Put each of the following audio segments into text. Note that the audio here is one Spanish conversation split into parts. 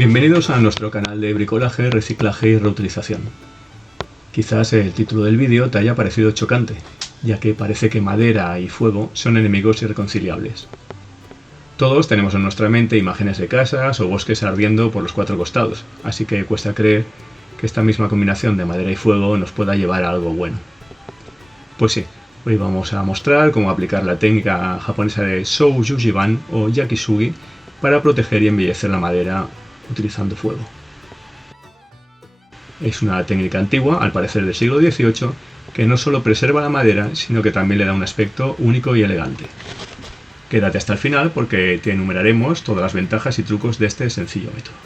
Bienvenidos a nuestro canal de bricolaje, reciclaje y reutilización. Quizás el título del vídeo te haya parecido chocante, ya que parece que madera y fuego son enemigos irreconciliables. Todos tenemos en nuestra mente imágenes de casas o bosques ardiendo por los cuatro costados, así que cuesta creer que esta misma combinación de madera y fuego nos pueda llevar a algo bueno. Pues sí, hoy vamos a mostrar cómo aplicar la técnica japonesa de Shōjujiban o Yakisugi para proteger y embellecer la madera utilizando fuego. Es una técnica antigua, al parecer del siglo XVIII, que no solo preserva la madera, sino que también le da un aspecto único y elegante. Quédate hasta el final porque te enumeraremos todas las ventajas y trucos de este sencillo método.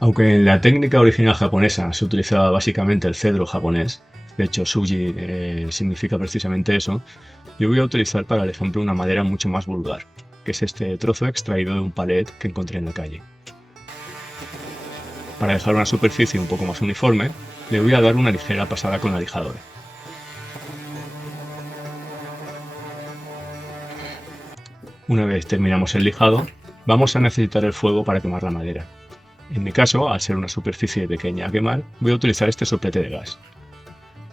Aunque en la técnica original japonesa se utilizaba básicamente el cedro japonés, de hecho Suji significa precisamente eso, yo voy a utilizar para el ejemplo una madera mucho más vulgar, que es este trozo extraído de un palet que encontré en la calle. Para dejar una superficie un poco más uniforme, le voy a dar una ligera pasada con la lijadora. Una vez terminamos el lijado, vamos a necesitar el fuego para quemar la madera. En mi caso, al ser una superficie pequeña a quemar, voy a utilizar este soplete de gas.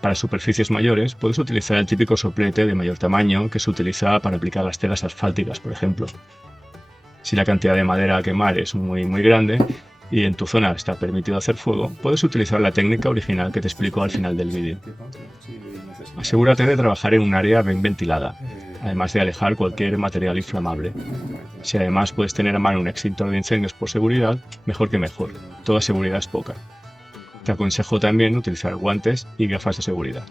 Para superficies mayores, puedes utilizar el típico soplete de mayor tamaño que se utiliza para aplicar las telas asfálticas, por ejemplo. Si la cantidad de madera a quemar es muy grande y en tu zona está permitido hacer fuego, puedes utilizar la técnica original que te explico al final del vídeo. Asegúrate de trabajar en un área bien ventilada, además de alejar cualquier material inflamable. Si además puedes tener a mano un extintor de incendios por seguridad, mejor que mejor. Toda seguridad es poca. Te aconsejo también utilizar guantes y gafas de seguridad.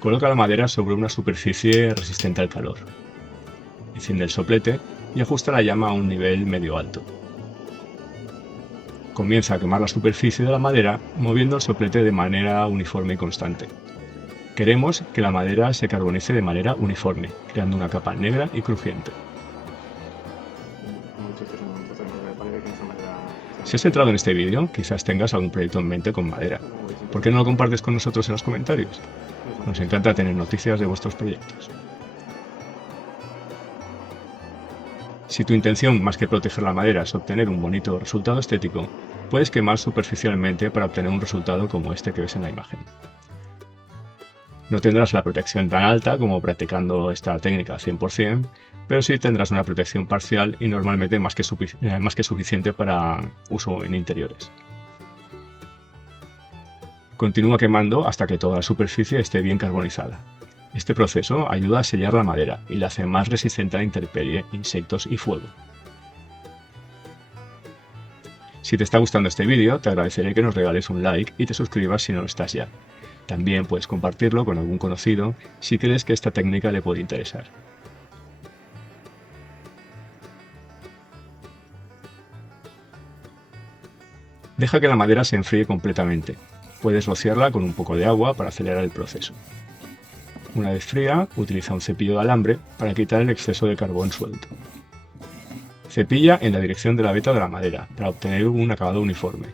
Coloca la madera sobre una superficie resistente al calor. Enciende el soplete y ajusta la llama a un nivel medio alto. Comienza a quemar la superficie de la madera moviendo el soplete de manera uniforme y constante. Queremos que la madera se carbonice de manera uniforme, creando una capa negra y crujiente. Si has entrado en este vídeo, quizás tengas algún proyecto en mente con madera. ¿Por qué no lo compartes con nosotros en los comentarios? Nos encanta tener noticias de vuestros proyectos. Si tu intención, más que proteger la madera, es obtener un bonito resultado estético, puedes quemar superficialmente para obtener un resultado como este que ves en la imagen. No tendrás la protección tan alta como practicando esta técnica al 100%, pero sí tendrás una protección parcial y normalmente más que suficiente para uso en interiores. Continúa quemando hasta que toda la superficie esté bien carbonizada. Este proceso ayuda a sellar la madera y la hace más resistente a la intemperie, insectos y fuego. Si te está gustando este vídeo, te agradeceré que nos regales un like y te suscribas si no lo estás ya. También puedes compartirlo con algún conocido si crees que esta técnica le puede interesar. Deja que la madera se enfríe completamente. Puedes rociarla con un poco de agua para acelerar el proceso. Una vez fría, utiliza un cepillo de alambre para quitar el exceso de carbón suelto. Cepilla en la dirección de la veta de la madera para obtener un acabado uniforme.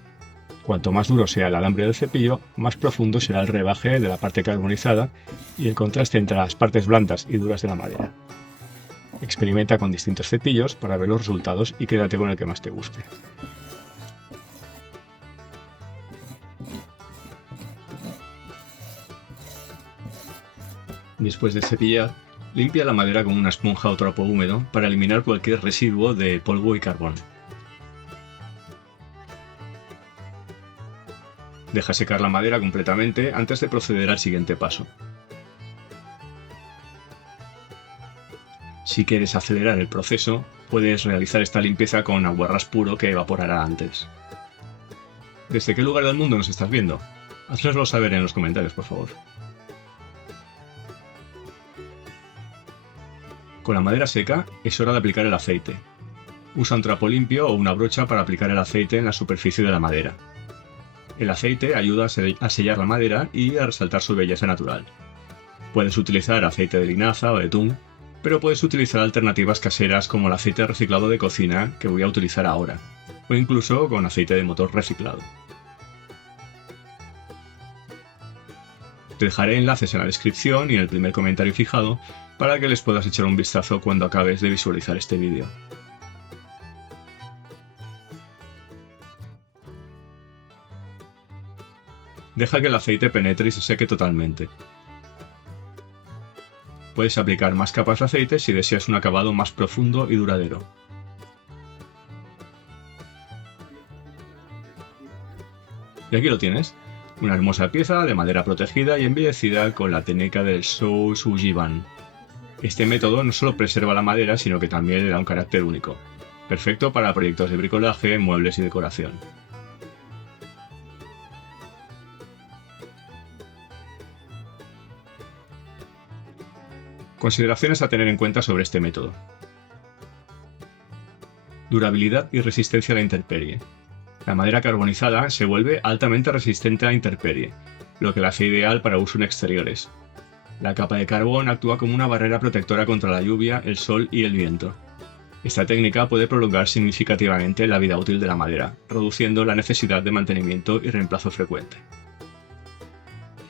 Cuanto más duro sea el alambre del cepillo, más profundo será el rebaje de la parte carbonizada y el contraste entre las partes blandas y duras de la madera. Experimenta con distintos cepillos para ver los resultados y quédate con el que más te guste. Después de cepillar, limpia la madera con una esponja o trapo húmedo para eliminar cualquier residuo de polvo y carbón. Deja secar la madera completamente antes de proceder al siguiente paso. Si quieres acelerar el proceso, puedes realizar esta limpieza con aguarrás puro que evaporará antes. ¿Desde qué lugar del mundo nos estás viendo? Haznoslo saber en los comentarios, por favor. Con la madera seca, es hora de aplicar el aceite. Usa un trapo limpio o una brocha para aplicar el aceite en la superficie de la madera. El aceite ayuda a sellar la madera y a resaltar su belleza natural. Puedes utilizar aceite de linaza o de tung, pero puedes utilizar alternativas caseras como el aceite reciclado de cocina que voy a utilizar ahora, o incluso con aceite de motor reciclado. Te dejaré enlaces en la descripción y en el primer comentario fijado para que les puedas echar un vistazo cuando acabes de visualizar este vídeo. Deja que el aceite penetre y se seque totalmente. Puedes aplicar más capas de aceite si deseas un acabado más profundo y duradero. Y aquí lo tienes, una hermosa pieza de madera protegida y embellecida con la técnica del Shou Sujiban. Este método no solo preserva la madera, sino que también le da un carácter único, perfecto para proyectos de bricolaje, muebles y decoración. Consideraciones a tener en cuenta sobre este método. Durabilidad y resistencia a la intemperie. La madera carbonizada se vuelve altamente resistente a la intemperie, lo que la hace ideal para uso en exteriores. La capa de carbón actúa como una barrera protectora contra la lluvia, el sol y el viento. Esta técnica puede prolongar significativamente la vida útil de la madera, reduciendo la necesidad de mantenimiento y reemplazo frecuente.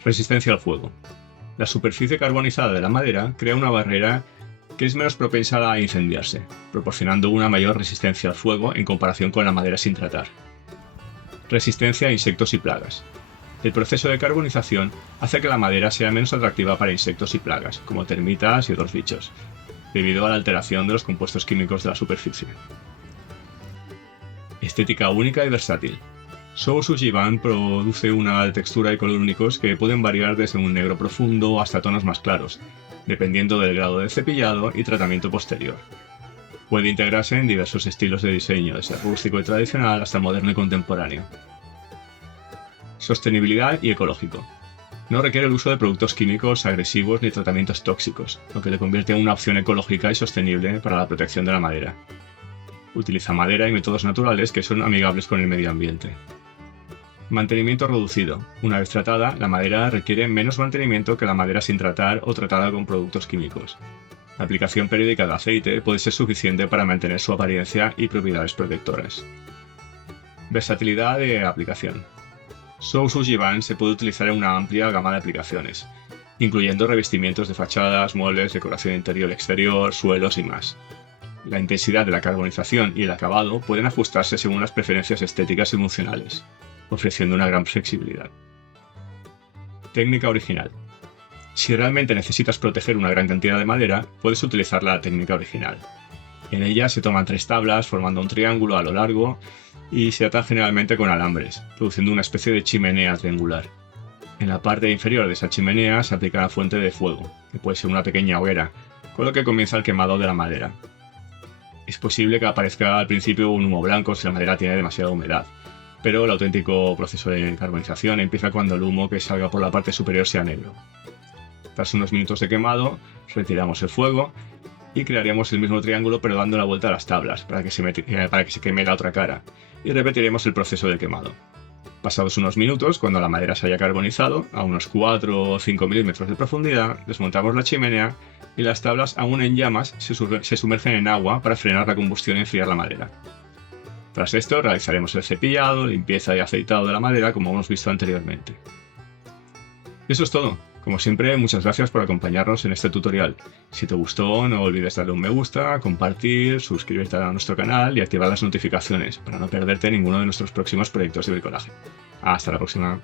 Resistencia al fuego. La superficie carbonizada de la madera crea una barrera que es menos propensa a incendiarse, proporcionando una mayor resistencia al fuego en comparación con la madera sin tratar. Resistencia a insectos y plagas. El proceso de carbonización hace que la madera sea menos atractiva para insectos y plagas, como termitas y otros bichos, debido a la alteración de los compuestos químicos de la superficie. Estética única y versátil. Shou Sujiban produce una textura y color únicos que pueden variar desde un negro profundo hasta tonos más claros, dependiendo del grado de cepillado y tratamiento posterior. Puede integrarse en diversos estilos de diseño, desde rústico y tradicional hasta moderno y contemporáneo. Sostenibilidad y ecológico. No requiere el uso de productos químicos agresivos ni tratamientos tóxicos, lo que le convierte en una opción ecológica y sostenible para la protección de la madera. Utiliza madera y métodos naturales que son amigables con el medio ambiente. Mantenimiento reducido. Una vez tratada, la madera requiere menos mantenimiento que la madera sin tratar o tratada con productos químicos. La aplicación periódica de aceite puede ser suficiente para mantener su apariencia y propiedades protectoras. Versatilidad de aplicación. Shou Sujiban se puede utilizar en una amplia gama de aplicaciones, incluyendo revestimientos de fachadas, muebles, decoración interior y exterior, suelos y más. La intensidad de la carbonización y el acabado pueden ajustarse según las preferencias estéticas y funcionales, ofreciendo una gran flexibilidad. Técnica original. Si realmente necesitas proteger una gran cantidad de madera, puedes utilizar la técnica original. En ella se toman 3 tablas formando un triángulo a lo largo y se atan generalmente con alambres, produciendo una especie de chimenea triangular. En la parte inferior de esa chimenea se aplica la fuente de fuego, que puede ser una pequeña hoguera, con lo que comienza el quemado de la madera. Es posible que aparezca al principio un humo blanco si la madera tiene demasiada humedad, pero el auténtico proceso de carbonización empieza cuando el humo que salga por la parte superior sea negro. Tras unos minutos de quemado, retiramos el fuego y crearemos el mismo triángulo pero dando la vuelta a las tablas para que se queme la otra cara, y repetiremos el proceso de quemado. Pasados unos minutos, cuando la madera se haya carbonizado, a unos 4 o 5 milímetros de profundidad, desmontamos la chimenea y las tablas aún en llamas se sumergen en agua para frenar la combustión y enfriar la madera. Tras esto realizaremos el cepillado, limpieza y aceitado de la madera como hemos visto anteriormente. Y eso es todo. Como siempre, muchas gracias por acompañarnos en este tutorial. Si te gustó, no olvides darle un me gusta, compartir, suscribirte a nuestro canal y activar las notificaciones para no perderte ninguno de nuestros próximos proyectos de bricolaje. Hasta la próxima.